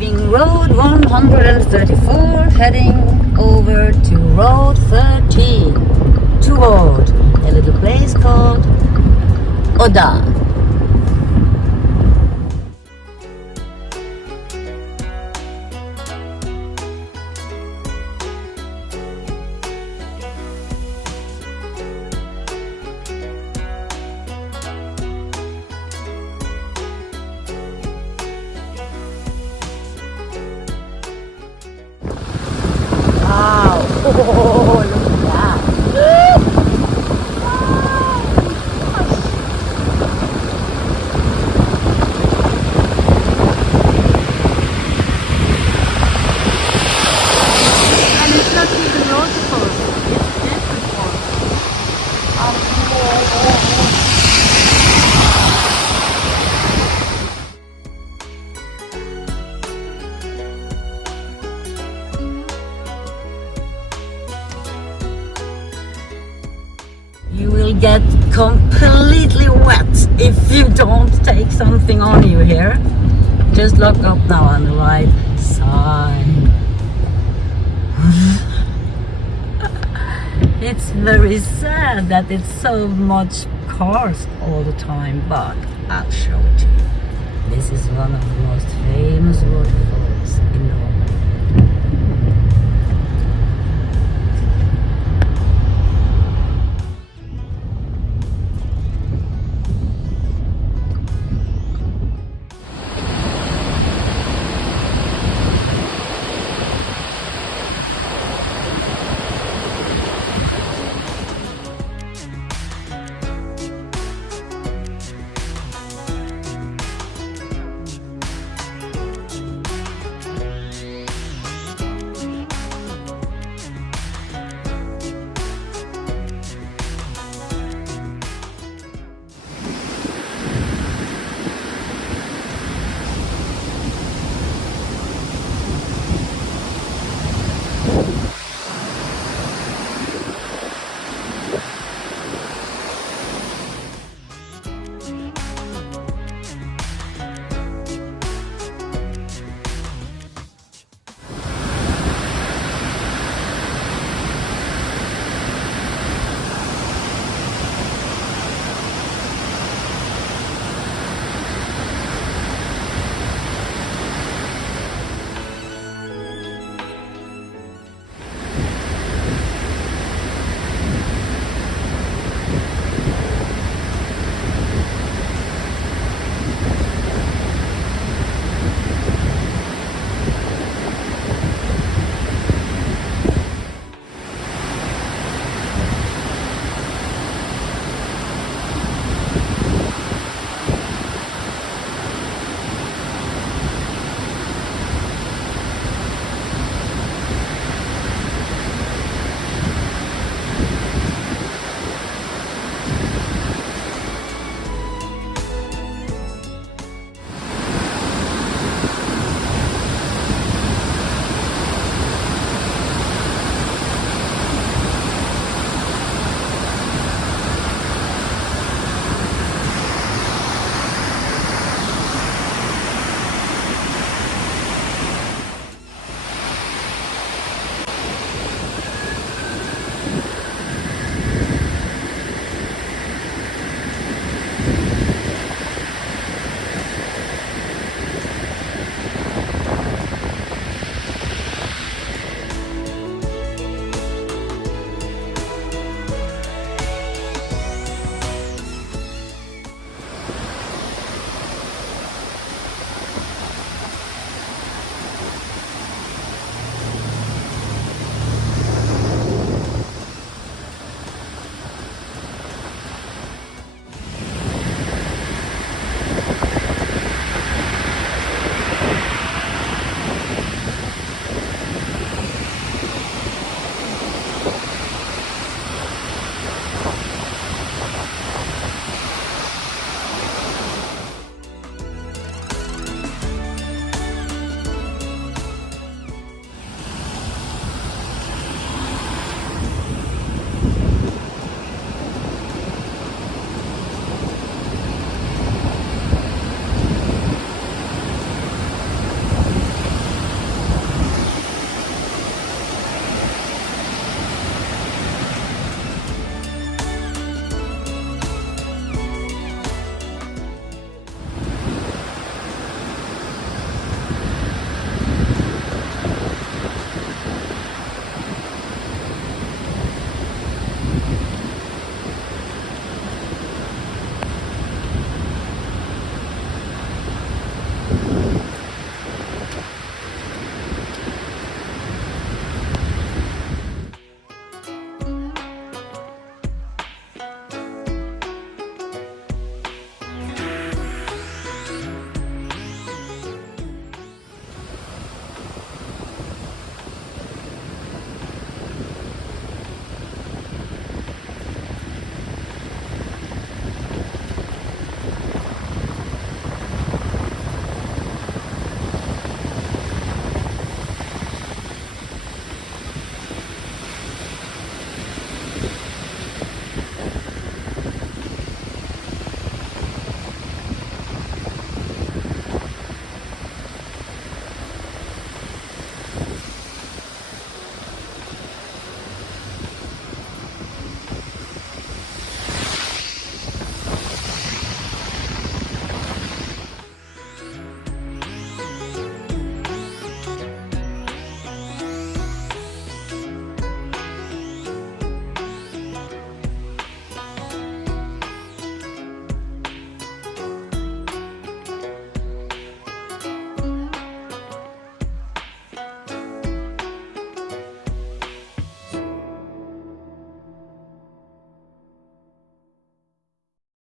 leaving road 134, heading over to road 13 toward a little place called Oda. Wow! Oh, look at that! And it's not even noticeable. It's beautiful. You will get completely wet if you don't take something on you here. Just look up now on the right side. It's very sad that it's so much cars all the time, but I'll show it to you. This is one of the most